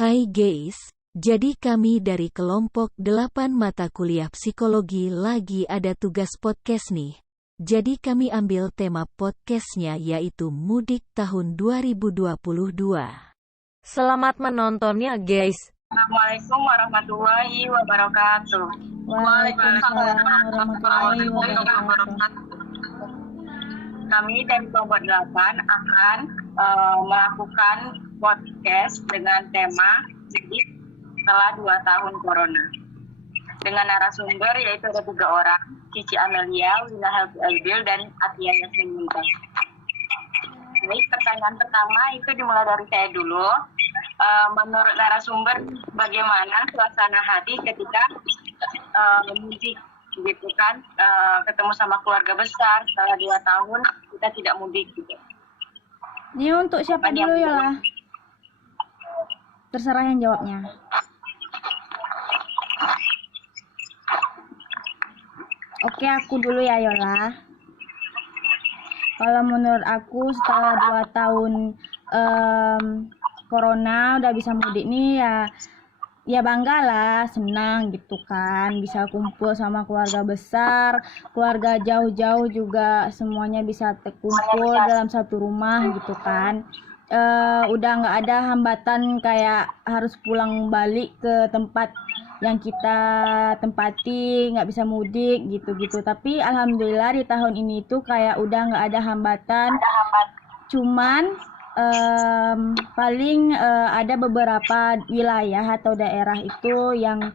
Hai guys, jadi kami dari kelompok 8 mata kuliah psikologi lagi ada tugas podcast nih. Jadi kami ambil tema podcastnya yaitu Mudik tahun 2022. Selamat menonton ya guys. Assalamualaikum warahmatullahi wabarakatuh. Waalaikumsalam warahmatullahi wabarakatuh. Kami dari kelompok 8 akan melakukan podcast dengan tema Mudik setelah 2 tahun Corona. Dengan narasumber yaitu ada 3 orang, Cici Amelia, Wina Helbi Aibil, dan Atia Yasmin Muntas. Baik, pertanyaan pertama itu dimulai dari saya dulu. Menurut narasumber, bagaimana suasana hati ketika mudik, gitu kan? Ketemu sama keluarga besar setelah 2 tahun kita tidak mudik, gitu. Ini untuk siapa dulu ya lah? Terserah yang jawabnya. Oke, aku dulu ya Yola. Kalau menurut aku setelah 2 tahun Corona udah bisa mudik nih ya bangga lah, senang gitu kan, bisa kumpul sama keluarga besar, keluarga jauh-jauh juga semuanya bisa terkumpul dalam satu rumah gitu kan. Udah nggak ada hambatan kayak harus pulang balik ke tempat yang kita tempati, nggak bisa mudik gitu-gitu. Tapi alhamdulillah di tahun ini tuh kayak udah nggak ada hambatan, cuman paling ada beberapa wilayah atau daerah itu yang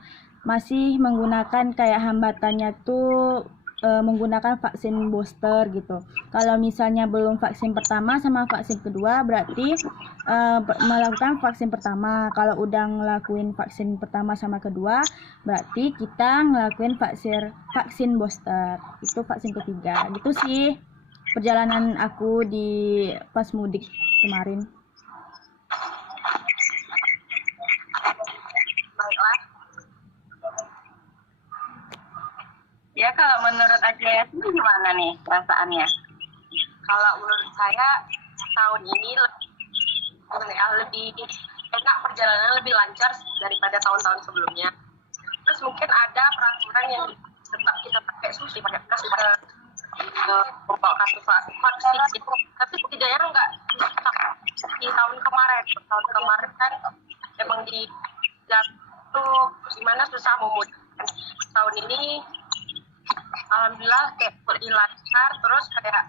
masih menggunakan kayak hambatannya tuh menggunakan vaksin booster gitu. Kalau misalnya belum vaksin pertama sama vaksin kedua berarti melakukan vaksin pertama. Kalau udah ngelakuin vaksin pertama sama kedua berarti kita ngelakuin vaksin booster. Itu vaksin ketiga. Gitu sih perjalanan aku di pas mudik kemarin. Baiklah. Ya, kalau menurut Adia itu gimana nih perasaannya? Kalau menurut saya tahun ini lebih enak, perjalanan lebih lancar daripada tahun-tahun sebelumnya. Terus mungkin ada peraturan yang tetap kita pakai susi, pakai masker, membawa kartu vaksin, tapi setidaknya enggak di tahun kemarin. Tahun kemarin kan emang di jatuh gimana susah memudahkan. Tahun ini alhamdulillah kayak lebih lancar, terus kayak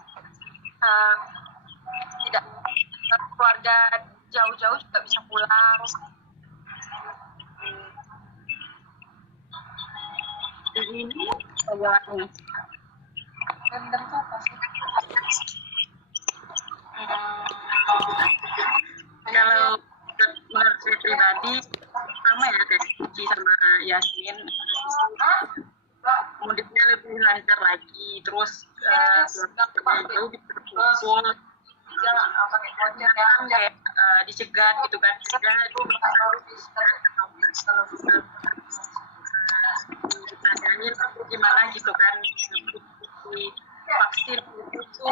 tidak keluarga jauh-jauh juga bisa pulang. Ini bagaimana? Kalau menurut saya pribadi sama ya kayak Cici sama Yasmin, mudiknya lebih lancar lagi, terus jauh bisa berkumpul, jangan kayak dicegat gitu kan, ditanyain gimana gitu kan, di vaksin gitu,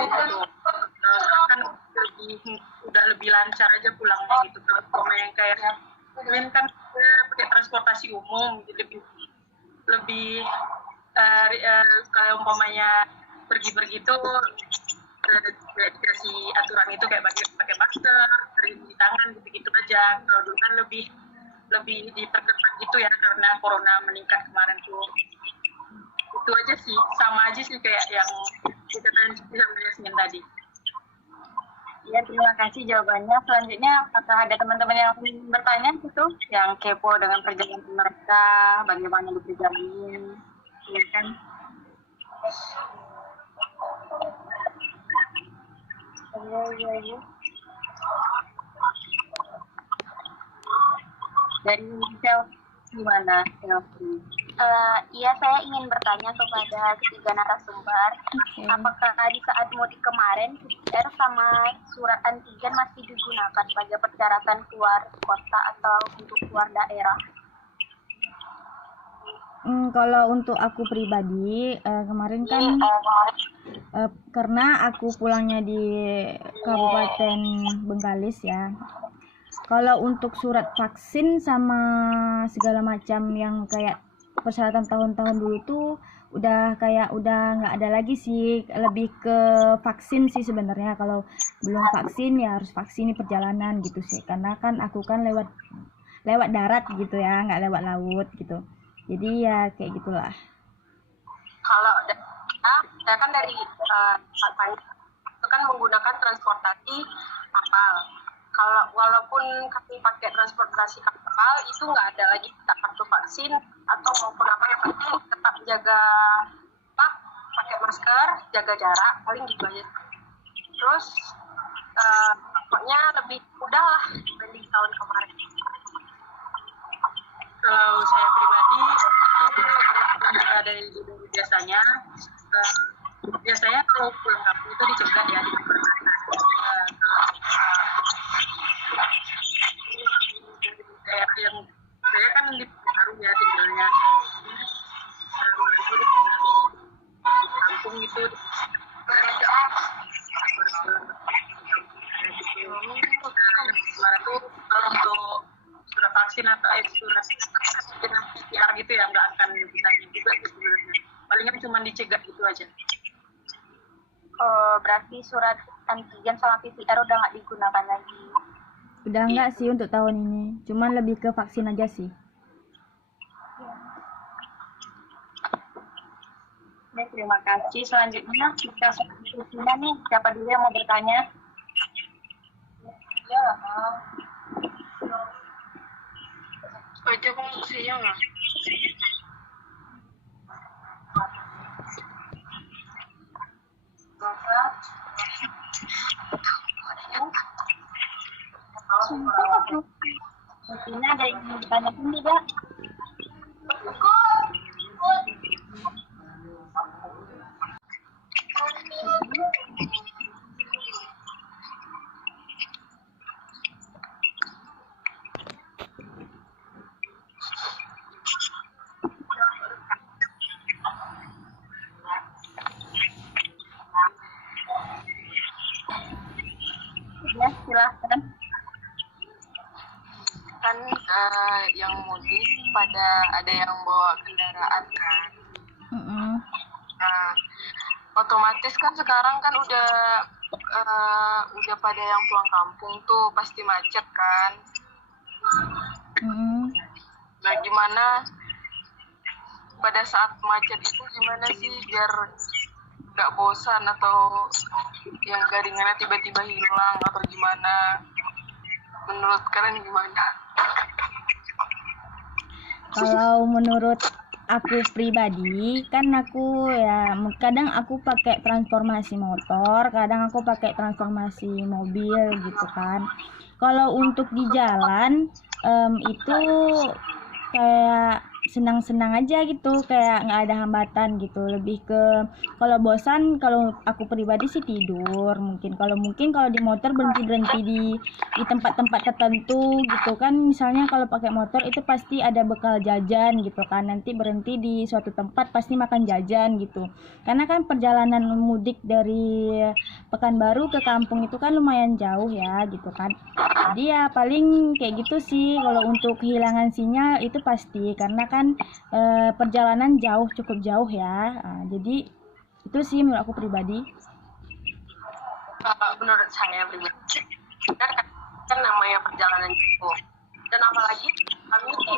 kan udah lebih lancar aja pulangnya gitu. Kalau yang kayak Min kan pakai transportasi umum, lebih kalau umpamanya pergi-pergi tuh dikasih aturan itu kayak pakai masker, cuci tangan gitu-gitu aja. Kalau dulu kan lebih diperketat gitu ya karena corona meningkat kemarin tuh. Itu aja sih, sama aja sih kayak yang dikatakan Cici sama Yasmin tadi. Ya, terima kasih jawabannya. Selanjutnya, apakah ada teman-teman yang bertanya gitu, yang kepo dengan perjalanan mereka, bagaimana di perjalanan, ya kan? Dari Michelle, gimana? Iya, saya ingin bertanya kepada ketiga narasumber, apakah di saat mudik kemarin PCR sama surat antigen masih digunakan sebagai persyaratan keluar kota atau untuk keluar daerah? Kalau untuk aku pribadi kemarin kan karena aku pulangnya di Kabupaten Bengkalis ya, Kalau untuk surat vaksin sama segala macam yang kayak persyaratan tahun-tahun dulu tuh udah nggak ada lagi sih, lebih ke vaksin sih sebenarnya. Kalau belum vaksin ya harus vaksin perjalanan gitu sih, karena kan aku kan lewat darat gitu ya, nggak lewat laut gitu, jadi ya kayak gitulah. Kalau saya kan dari Pattaya itu kan menggunakan transportasi kapal. Kalau walaupun kami pakai transportasi kapal itu nggak ada lagi kartu vaksin atau maupun apa, yang penting tetap jaga pakai masker, jaga jarak, paling gitu aja. Terus pokoknya lebih mudah lah dibanding tahun kemarin. Kalau saya pribadi itu dari biasanya kalau pulang kampung itu dicegat ya di daerah yang saya kan di baru ya tinggalnya kampung itu kemarin tuh kalau untuk surat vaksin atau surat PCR gitu ya nggak akan bisa juga sebenarnya, palingan cuma dicegat gitu aja. Berarti surat antigen sama PCR udah nggak digunakan lagi. Udah enggak sih untuk tahun ini, cuman lebih ke vaksin aja sih. Baik, terima kasih. Selanjutnya kita diskusinya nih, siapa dulu yang mau bertanya? Ya, aja fungsinya nggak? Mungkin ada yang mau ditanyakan tidak? Ya, silahkan. Kan yang mudik pada ada yang bawa kendaraan kan. Nah, otomatis kan sekarang kan udah pada yang pulang kampung tuh pasti macet kan. Nah, gimana pada saat macet itu gimana sih biar nggak bosan atau yang garingannya tiba-tiba hilang atau gimana? Menurut kalian gimana? Kalau menurut aku pribadi, kan aku ya kadang aku pakai transformasi motor, kadang aku pakai transformasi mobil gitu kan. Kalau untuk di jalan itu kayak senang-senang aja gitu, kayak nggak ada hambatan gitu. Lebih ke kalau bosan, kalau aku pribadi sih tidur mungkin. Kalau di motor berhenti di tempat-tempat tertentu gitu kan. Misalnya kalau pakai motor itu pasti ada bekal jajan gitu kan. Nanti berhenti di suatu tempat pasti makan jajan gitu. Karena kan perjalanan mudik dari Pekanbaru ke kampung itu kan lumayan jauh ya gitu kan. Jadi ya paling kayak gitu sih. Kalau untuk kehilangan sinyal itu pasti, karena kan perjalanan cukup jauh ya. Jadi itu sih menurut aku pribadi. Menurut saya pribadi kan namanya perjalanan itu, dan apalagi kami ke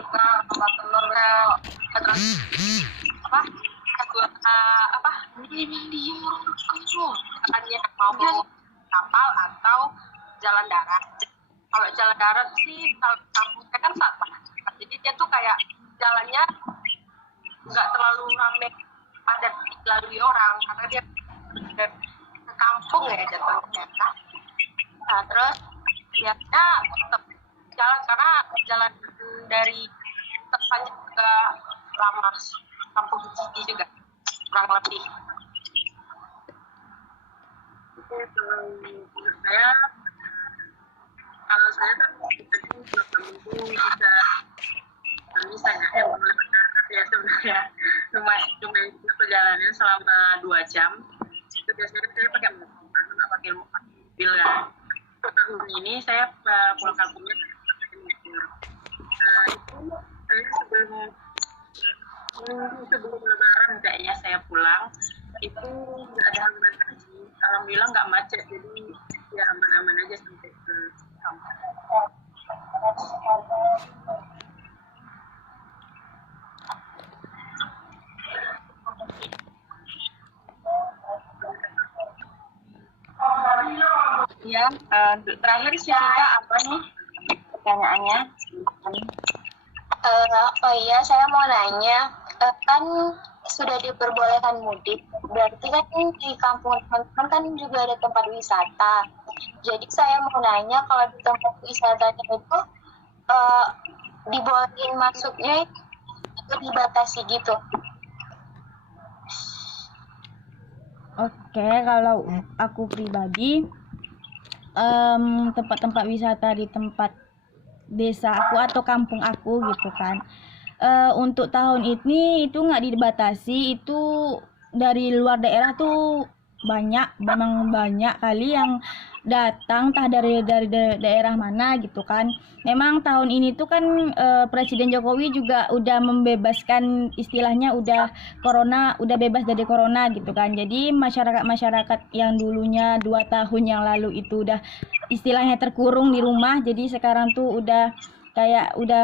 tempat telur hanya mau kapal atau jalan darat. Kalau jalan darat sih kampusnya kan Satpam, jadi dia tuh kayak jalannya nggak terlalu ramai padat dilalui orang karena dia ke kampung ya jatuhnya. Nah terus biasanya tetap jalan karena jalan dari terpanjang juga lama, kampung Ciki juga kurang lebih. Kalau saya kan bisa ya sebenarnya lumayan perjalanan selama 2 jam. Itu biasanya saya pakai mobil nggak pakai mobil ya. Tahun ini saya pulang kampungnya Itu saya sebelum lebaran kayaknya saya pulang, itu nggak ada hambatan sih. Alhamdulillah nggak macet, jadi ya aman-aman aja sampai ke kampus. Ya, untuk terakhir sih Kak, apa nih pertanyaannya? Oh iya, saya mau nanya, kan sudah diperbolehkan mudik, berarti kan di kampung teman-teman kan juga ada tempat wisata. Jadi saya mau nanya, kalau di tempat wisatanya itu dibolehin masuknya itu dibatasi gitu. Oke, kalau aku pribadi, tempat-tempat wisata di tempat desa aku atau kampung aku gitu kan, untuk tahun ini itu nggak dibatasi. Itu dari luar daerah tuh memang banyak kali yang datang, entah dari daerah mana gitu kan. Memang tahun ini tuh kan Presiden Jokowi juga udah membebaskan, istilahnya udah bebas dari corona gitu kan. Jadi masyarakat yang dulunya 2 tahun yang lalu itu udah istilahnya terkurung di rumah, jadi sekarang tuh udah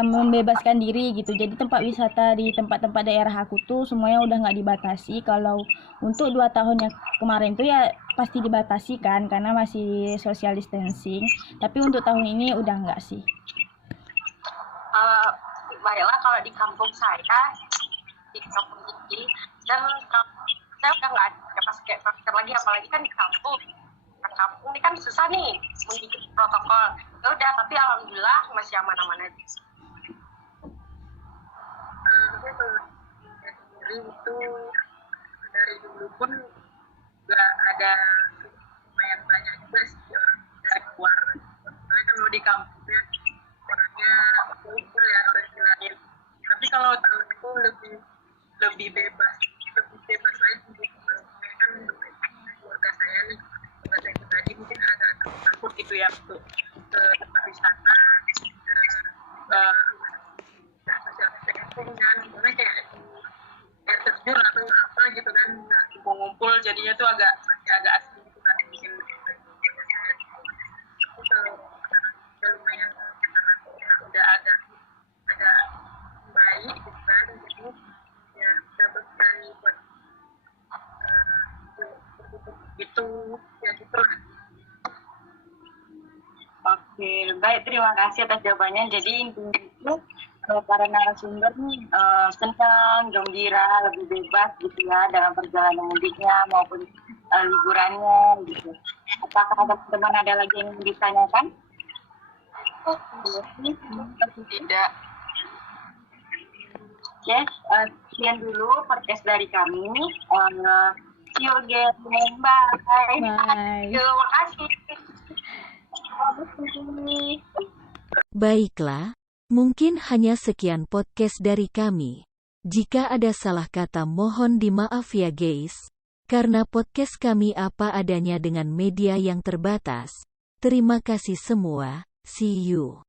membebaskan diri gitu. Jadi tempat wisata di tempat-tempat daerah aku tuh semuanya udah nggak dibatasi. Kalau untuk 2 tahun yang kemarin tuh ya pasti dibatasi kan, karena masih social distancing. Tapi untuk tahun ini udah nggak sih. Baiklah, kalau di kampung saya, di kampung ini, dan saya udah nggak ada pakai masker lagi, apalagi kan di kampung. Kampung ini kan susah nih mengikuti protokol. Ya udah, tapi alhamdulillah masih aman-aman aja. Dari itu dari dulu pun nggak ada lumayan banyak juga sih orang dari luar. Soalnya kalau di kampungnya orangnya kumpul ya kalau istilahnya. Tapi kalau tahun itu lebih bebas lagi gitu. Soalnya kan keluarga saya nih, keluarga saya pribadi mungkin agak takut gitu ya untuk ke tempat wisata, sosial distancing kan, sebenarnya kayak air terjun atau apa gitu kan, ngumpul jadinya tuh agak asing gitu kan, mungkin tapi kalau sekarang udah lumayan udah agak baik gitu kan, jadi ya udah berani buat gitu ya gitulah. Oke, baik, terima kasih atas jawabannya. Jadi intinya itu para narasumber nih senang, gembira, lebih bebas gitu ya dalam perjalanan mudiknya maupun liburannya gitu. Apakah teman-teman ada lagi yang ingin ditanyakan? Tidak. Oke, sekian dulu podcast dari kami. See you again. Bye. Bye. Terima kasih. Baiklah, mungkin hanya sekian podcast dari kami. Jika ada salah kata mohon dimaaf ya guys, karena podcast kami apa adanya dengan media yang terbatas. Terima kasih semua, see you.